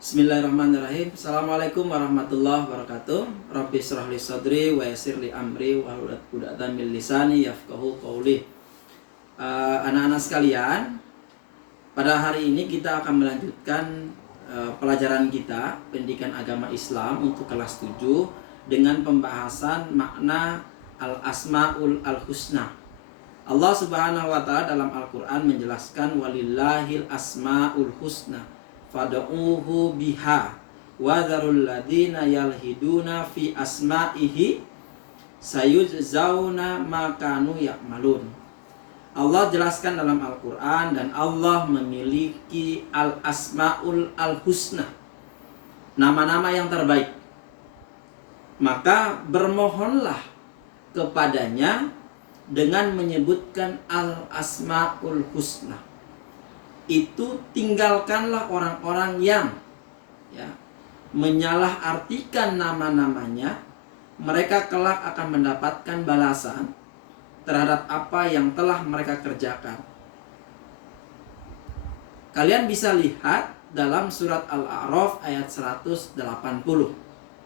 Bismillahirrahmanirrahim. Assalamualaikum warahmatullahi wabarakatuh. Rabbi shrah li sadri wa yassir li amri wa hlul 'uqdatam min lisani yafqahu qawli. Anak-anak sekalian, pada hari ini kita akan melanjutkan pelajaran kita pendidikan agama Islam untuk kelas 7 dengan pembahasan makna al-asmaul al-husna. Allah Subhanahu wa taala dalam Al-Qur'an menjelaskan walillahil asmaul husna fad'uuhu biha wa dzarul ladzina yalhiduna fi asma'ihi sayujzauna ma kanu ya'malun. Allah jelaskan dalam Al-Qur'an dan Allah memiliki al-asmaul al-husna, nama-nama yang terbaik. Maka bermohonlah kepadanya dengan menyebutkan al-asmaul husna. Itu tinggalkanlah orang-orang yang menyalahartikan nama-namanya. Mereka kelak akan mendapatkan balasan terhadap apa yang telah mereka kerjakan. Kalian bisa lihat dalam surat Al-A'raf ayat 180.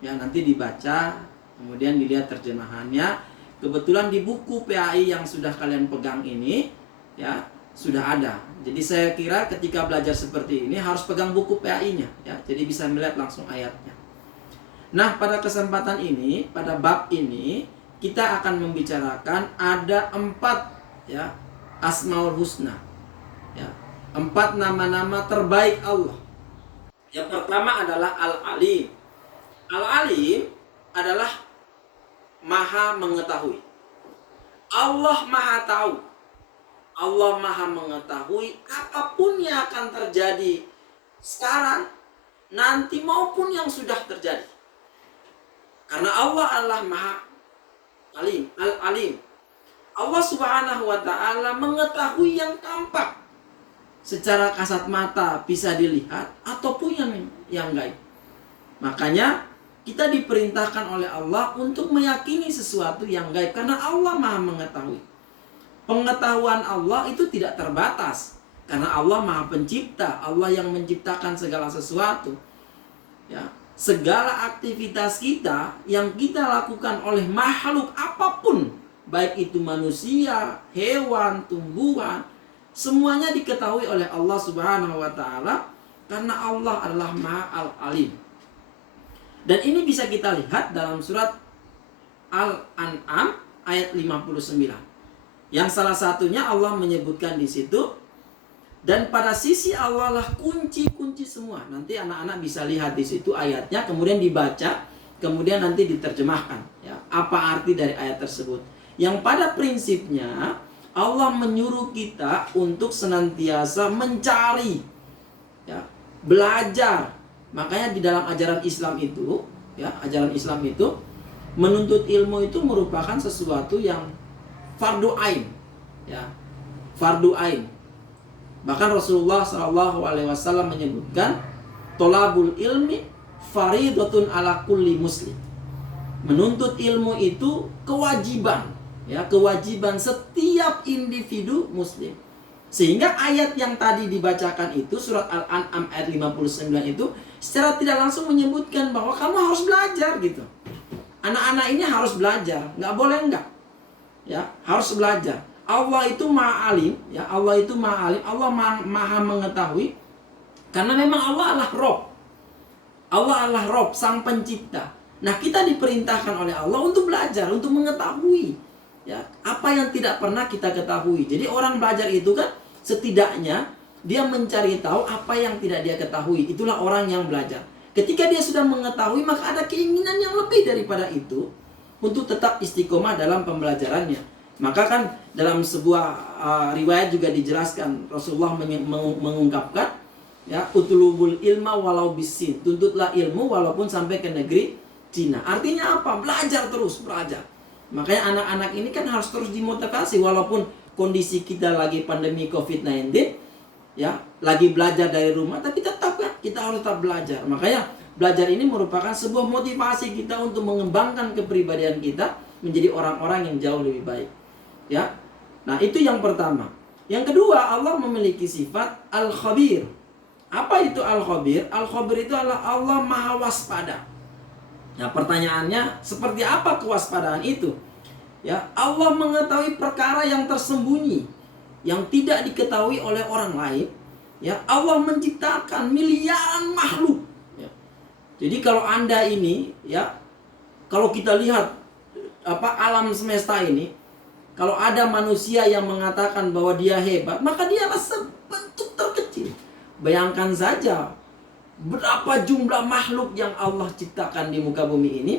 Nanti dibaca, kemudian dilihat terjemahannya. Kebetulan di buku PAI yang sudah kalian pegang ini sudah ada. Jadi saya kira ketika belajar seperti ini harus pegang buku PAI-nya jadi bisa melihat langsung ayatnya. Nah, pada kesempatan ini, pada bab ini kita akan membicarakan ada 4 Asmaul Husna. 4 nama-nama terbaik Allah. Yang pertama adalah Al-Alim. Al-Alim adalah Maha mengetahui. Allah Maha tahu. Allah Maha mengetahui apapun yang akan terjadi sekarang, nanti maupun yang sudah terjadi. Karena Allah adalah Maha Alim, Al-Alim. Allah Subhanahu wa taala mengetahui yang tampak secara kasat mata bisa dilihat ataupun yang gaib. Makanya kita diperintahkan oleh Allah untuk meyakini sesuatu yang gaib karena Allah Maha mengetahui. Pengetahuan Allah itu tidak terbatas karena Allah Maha Pencipta, Allah yang menciptakan segala sesuatu. Segala aktivitas kita yang kita lakukan oleh makhluk apapun, baik itu manusia, hewan, tumbuhan, semuanya diketahui oleh Allah Subhanahu wa taala karena Allah adalah Maha Al-Alim. Dan ini bisa kita lihat dalam surat Al-An'am ayat 59. Yang salah satunya Allah menyebutkan di situ, dan pada sisi Allah lah kunci-kunci semua. Nanti anak-anak bisa lihat di situ ayatnya, kemudian dibaca, kemudian nanti diterjemahkan apa arti dari ayat tersebut. Yang pada prinsipnya Allah menyuruh kita untuk senantiasa mencari, belajar. Makanya di dalam ajaran Islam itu, menuntut ilmu itu merupakan sesuatu yang fardu ain, fardu ain. Bahkan Rasulullah SAW menyebutkan tolabul ilmi faridatun ala kulli muslim. Menuntut ilmu itu kewajiban, kewajiban setiap individu muslim. Sehingga ayat yang tadi dibacakan itu surat Al-An'am ayat 59 itu secara tidak langsung menyebutkan bahwa kamu harus belajar gitu. Anak-anak ini harus belajar, nggak boleh enggak. Harus belajar. Allah itu Maha Alim, Allah itu Maha Alim, Allah Maha mengetahui karena memang Allah adalah Rabb. Allah adalah Rabb, Sang Pencipta. Nah, kita diperintahkan oleh Allah untuk belajar, untuk mengetahui apa yang tidak pernah kita ketahui. Jadi orang belajar itu kan setidaknya dia mencari tahu apa yang tidak dia ketahui. Itulah orang yang belajar. Ketika dia sudah mengetahui, maka ada keinginan yang lebih daripada itu untuk tetap istiqomah dalam pembelajarannya. Maka kan dalam sebuah riwayat juga dijelaskan, Rasulullah mengungkapkan utlubul ilma walau bisin, tuntutlah ilmu walaupun sampai ke negeri Cina. Artinya apa? Belajar terus, belajar. Makanya anak-anak ini kan harus terus dimotivasi walaupun kondisi kita lagi pandemi COVID-19, lagi belajar dari rumah, tapi tetap kan kita harus tetap belajar. Makanya belajar ini merupakan sebuah motivasi kita untuk mengembangkan kepribadian kita menjadi orang-orang yang jauh lebih baik. Nah, itu yang pertama. Yang kedua, Allah memiliki sifat Al-Khabir. Apa itu Al-Khabir? Al-Khabir itu adalah Allah Maha Waspada. Nah, pertanyaannya, seperti apa kewaspadaan itu? Ya, Allah mengetahui perkara yang tersembunyi, yang tidak diketahui oleh orang lain. Ya, Allah menciptakan miliaran makhluk. Ya. Jadi kalau Anda ini, ya, kalau kita lihat alam semesta ini, kalau ada manusia yang mengatakan bahwa dia hebat, maka dia adalah sebentuk terkecil. Bayangkan saja berapa jumlah makhluk yang Allah ciptakan di muka bumi ini.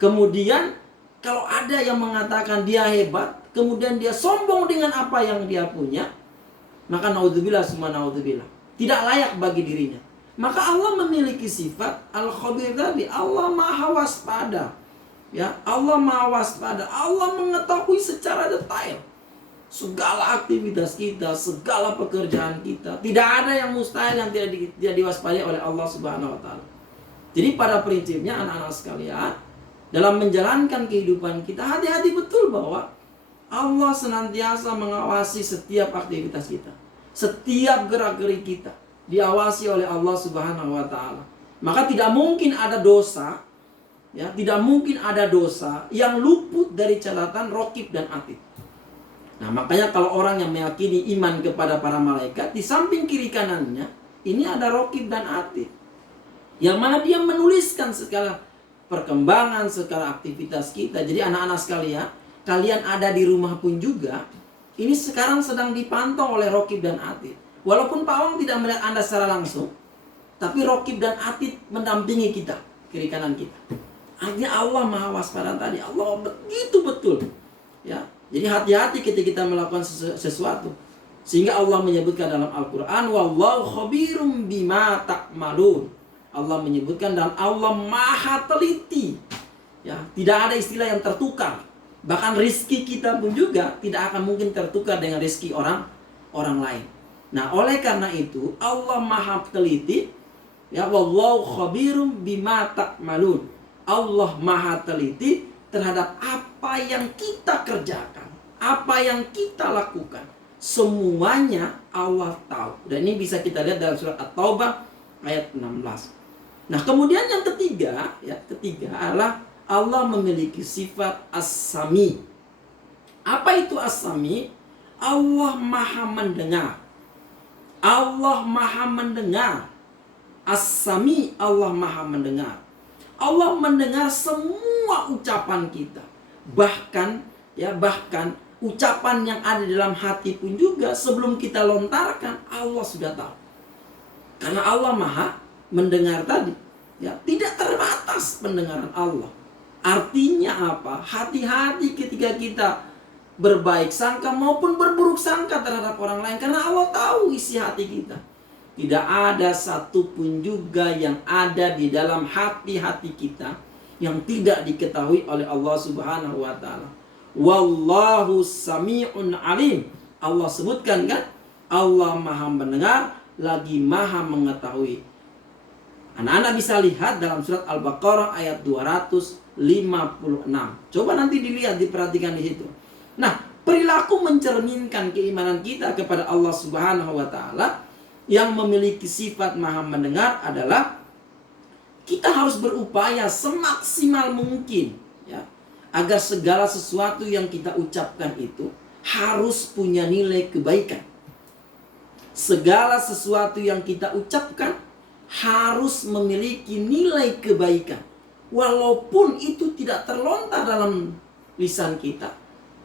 Kemudian kalau ada yang mengatakan dia hebat, kemudian dia sombong dengan apa yang dia punya, maka naudzubillah summa naudzubillah, tidak layak bagi dirinya. Maka Allah memiliki sifat Al-Khabir tadi, Allah Maha Waspada. Ya, Allah Maha Waspada. Allah mengetahui secara detail segala aktivitas kita, segala pekerjaan kita. Tidak ada yang mustahil yang tidak diwaspadai oleh Allah Subhanahu wa taala. Jadi pada prinsipnya anak-anak sekalian, dalam menjalankan kehidupan kita, hati-hati betul bahwa Allah senantiasa mengawasi setiap aktivitas kita. Setiap gerak-gerik kita diawasi oleh Allah Subhanahu wa taala. Maka tidak mungkin ada dosa, ya, tidak mungkin ada dosa yang luput dari catatan Raqib dan Atid. Nah, makanya kalau orang yang meyakini iman kepada para malaikat, di samping kiri kanannya ini ada Raqib dan Atid, yang mana dia menuliskan segala perkembangan, segala aktivitas kita. Jadi anak-anak sekalian, kalian ada di rumah pun juga, ini sekarang sedang dipantau oleh Raqib dan Atid. Walaupun pawang tidak melihat Anda secara langsung, tapi Raqib dan Atid mendampingi kita, kiri kanan kita. Artinya Allah Maha Waspada tadi, Allah begitu betul. Ya, jadi hati-hati ketika kita melakukan sesuatu. Sehingga Allah menyebutkan dalam Al-Quran, wallahu khabirum bima ta'malun. Allah menyebutkan, dan Allah Maha teliti. Ya, tidak ada istilah yang tertukar. Bahkan rizki kita pun juga tidak akan mungkin tertukar dengan rizki orang lain. Nah, oleh karena itu Allah Maha teliti. Ya, wallahu khabirum bima ta'malun. Allah Maha teliti terhadap apa yang kita kerjakan, apa yang kita lakukan. Semuanya Allah tahu. Dan ini bisa kita lihat dalam surat At-Taubah ayat 16. Nah, kemudian yang ketiga adalah Allah memiliki sifat As-Sami. Apa itu As-Sami? Allah Maha mendengar. Allah Maha mendengar. As-Sami, Allah Maha mendengar. Allah mendengar semua ucapan kita. Bahkan ucapan yang ada dalam hati pun juga sebelum kita lontarkan, Allah sudah tahu. Karena Allah Maha mendengar tadi, ya, tidak terbatas pendengaran Allah. Artinya apa? Hati-hati ketika kita berbaik sangka maupun berburuk sangka terhadap orang lain, karena Allah tahu isi hati kita. Tidak ada satupun juga yang ada di dalam hati-hati kita yang tidak diketahui oleh Allah Subhanahu wa taala. Wallahu sami'un alim. Allah sebutkan kan, Allah Maha mendengar lagi Maha mengetahui. Anak-anak bisa lihat dalam surat Al-Baqarah ayat 256. Coba nanti dilihat, diperhatikan di situ. Nah, perilaku mencerminkan keimanan kita kepada Allah Subhanahu wa taala yang memiliki sifat Maha mendengar adalah kita harus berupaya semaksimal mungkin, ya, agar segala sesuatu yang kita ucapkan itu harus punya nilai kebaikan. Segala sesuatu yang kita ucapkan harus memiliki nilai kebaikan. Walaupun itu tidak terlontar dalam lisan kita,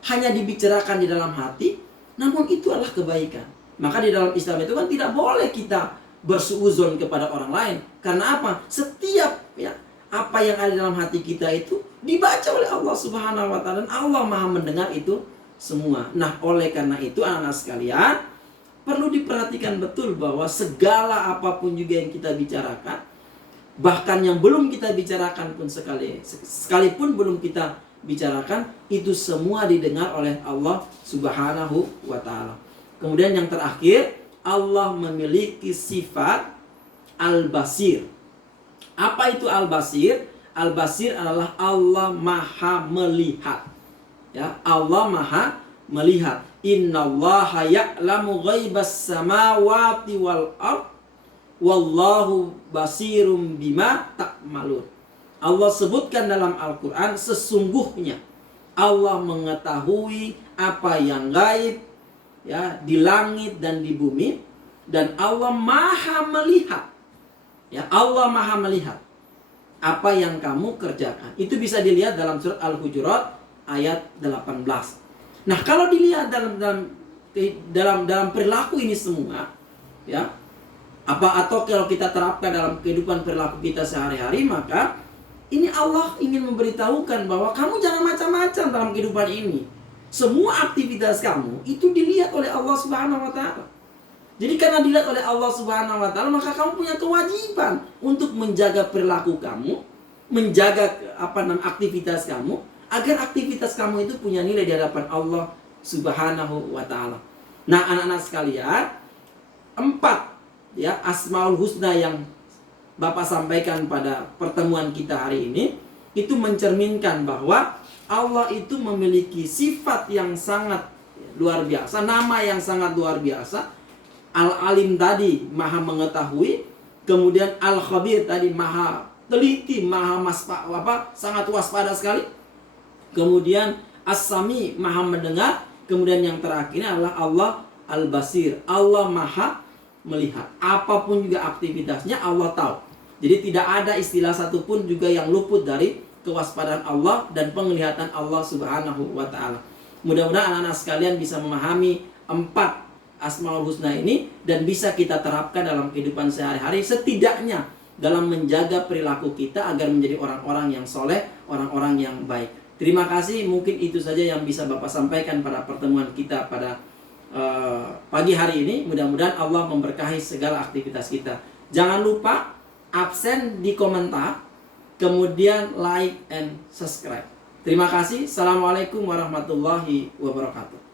hanya dibicarakan di dalam hati, namun itu adalah kebaikan. Maka di dalam Islam itu kan tidak boleh kita bersuuzon kepada orang lain. Karena apa? Setiap apa yang ada dalam hati kita itu dibaca oleh Allah Subhanahu wa taala, dan Allah Maha mendengar itu semua. Nah, oleh karena itu anak-anak sekalian, perlu diperhatikan betul bahwa segala apapun juga yang kita bicarakan, bahkan yang belum kita bicarakan pun sekalipun belum kita bicarakan, itu semua didengar oleh Allah Subhanahu wa taala. Kemudian yang terakhir, Allah memiliki sifat Al-Basir. Apa itu Al-Basir? Al-Basir adalah Allah Maha melihat. Ya, Allah Maha melihat. Innallaha ya'lamu ghaibas samawati wal ard wallahu basirum bima ta'malun. Allah sebutkan dalam Al-Quran, sesungguhnya Allah mengetahui apa yang gaib, ya, di langit dan di bumi, dan Allah maha melihat, ya, Allah maha melihat apa yang kamu kerjakan. Itu bisa dilihat dalam surat Al-Hujurat ayat 18. Nah, kalau dilihat dalam perilaku ini semua, ya, atau kalau kita terapkan dalam kehidupan perilaku kita sehari-hari, maka ini Allah ingin memberitahukan bahwa kamu jangan macam-macam dalam kehidupan ini. Semua aktivitas kamu itu dilihat oleh Allah Subhanahu wa taala. Jadi karena dilihat oleh Allah Subhanahu wa taala, maka kamu punya kewajiban untuk menjaga perilaku kamu, menjaga aktivitas kamu, agar aktivitas kamu itu punya nilai di hadapan Allah Subhanahu wa taala. Nah, anak-anak sekalian, 4 ya Asmaul Husna yang Bapak sampaikan pada pertemuan kita hari ini, itu mencerminkan bahwa Allah itu memiliki sifat yang sangat luar biasa, nama yang sangat luar biasa. Al-Alim tadi maha mengetahui, kemudian Al-Khabir tadi maha teliti, sangat waspada sekali. Kemudian As-Sami maha mendengar, kemudian yang terakhir adalah Allah Al-Basir, Allah maha melihat. Apapun juga aktivitasnya Allah tahu. Jadi tidak ada istilah satupun juga yang luput dari kewaspadaan Allah dan penglihatan Allah Subhanahu wa taala. Mudah-mudahan anak-anak sekalian bisa memahami 4 Asmaul Husna ini dan bisa kita terapkan dalam kehidupan sehari-hari, setidaknya dalam menjaga perilaku kita agar menjadi orang-orang yang soleh, orang-orang yang baik. Terima kasih, mungkin itu saja yang bisa Bapak sampaikan pada pertemuan kita pada pagi hari ini. Mudah-mudahan Allah memberkahi segala aktivitas kita. Jangan lupa absen di komentar, kemudian like and subscribe. Terima kasih. Assalamualaikum warahmatullahi wabarakatuh.